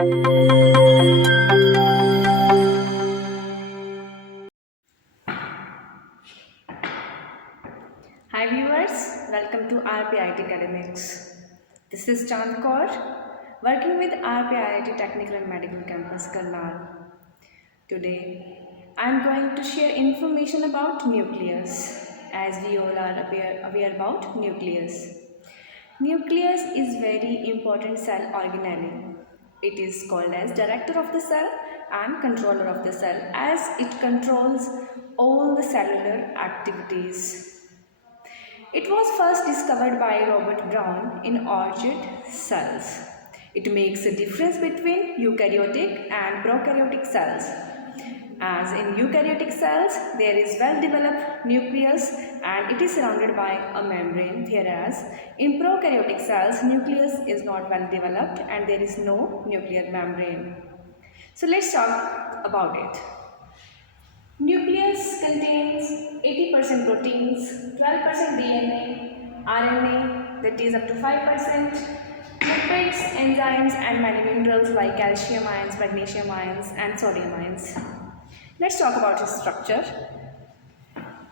Hi viewers, welcome to RPIIT Academics. This is Kaur, working with RPIIT Technical and Medical Campus Karnal. Today, I am going to share information about nucleus, as we all are aware about nucleus. Nucleus is very important cell organelle. It is called as director of the cell and controller of the cell, as it controls all the cellular activities. It was first discovered by Robert Brown in orchid cells. It makes a difference between eukaryotic and prokaryotic cells. As in eukaryotic cells, there is well-developed nucleus and it is surrounded by a membrane, whereas in prokaryotic cells, nucleus is not well developed and there is no nuclear membrane. So let's talk about it. Nucleus contains 80% proteins, 12% DNA, RNA that is up to 5%, lipids, enzymes and many minerals like calcium ions, magnesium ions and sodium ions. Let's talk about its structure.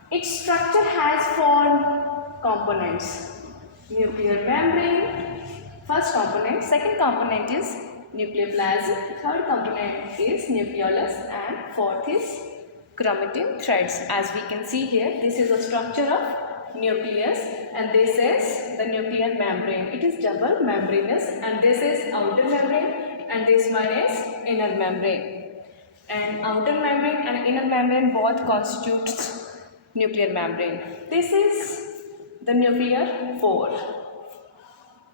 Its structure has 4 components. Nuclear membrane, first component. Second component is nucleoplasm. Third component is nucleolus and fourth is chromatic threads. As we can see here, this is a structure of nucleus and this is the nuclear membrane. It is double membranous and this is outer membrane and this one is inner membrane. And outer membrane and inner membrane both constitutes nuclear membrane. This is the nuclear pore.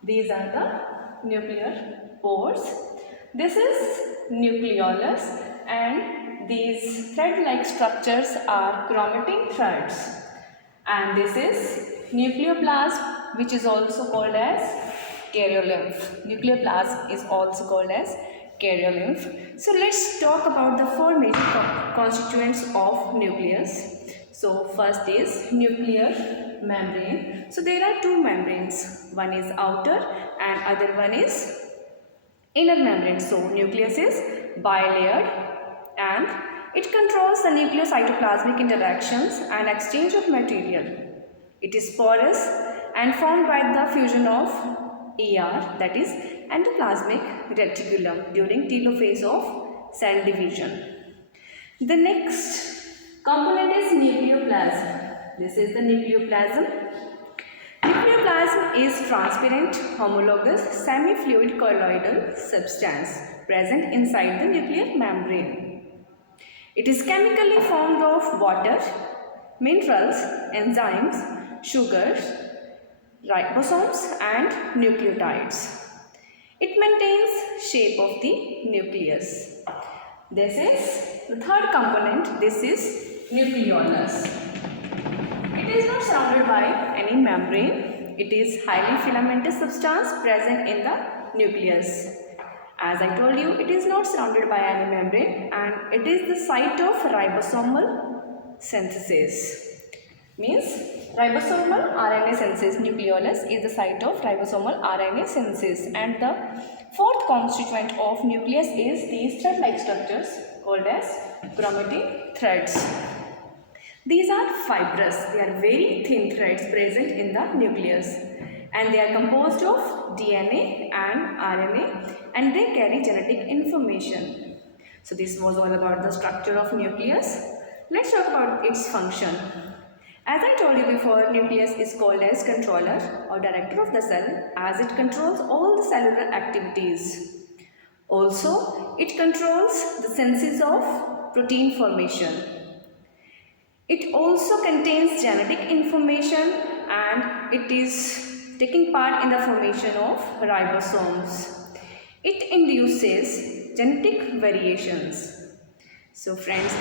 These are the nuclear pores. This is nucleolus and these thread-like structures are chromatic threads. And this is nucleoplasm, which is also called as karyolymph. Nucleoplasm is also called as karyolymph. So let's talk about the 4 major constituents of nucleus. So first is nuclear membrane. So there are 2 membranes. One is outer and other one is inner membrane. So nucleus is bilayered and it controls the nucleocytoplasmic interactions and exchange of material. It is porous and formed by the fusion of ER, that is endoplasmic reticulum, during telophase of cell division. The next component is nucleoplasm. This is the nucleoplasm. Nucleoplasm is transparent, homologous, semi-fluid colloidal substance present inside the nuclear membrane. It is chemically formed of water, minerals, enzymes, sugars, ribosomes and nucleotides. It maintains shape of the nucleus. This is the third component. This is nucleolus. It is not surrounded by any membrane. It is highly filamentous substance present in the nucleus. As I told you, it is not surrounded by any membrane and it is the site of ribosomal synthesis. Means ribosomal RNA synthesis. Nucleolus is the site of ribosomal RNA synthesis, and the 4th constituent of nucleus is these thread-like structures called as chromatic threads. These are fibrous. They are very thin threads present in the nucleus and they are composed of DNA and RNA and they carry genetic information. So this was all about the structure of nucleus. Let's talk about its function. As I told you before, nucleus is called as controller or director of the cell, as it controls all the cellular activities. Also, it controls the synthesis of protein formation. It also contains genetic information and it is taking part in the formation of ribosomes. It induces genetic variations. So friends,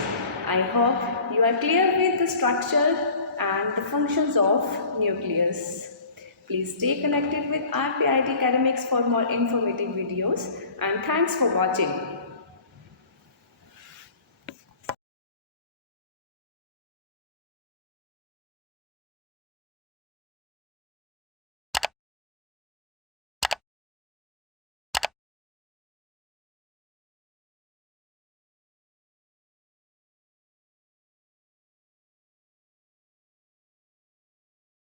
I hope you are clear with the structure and the functions of nucleus. Please stay connected with RPIIT Academics for more informative videos and thanks for watching.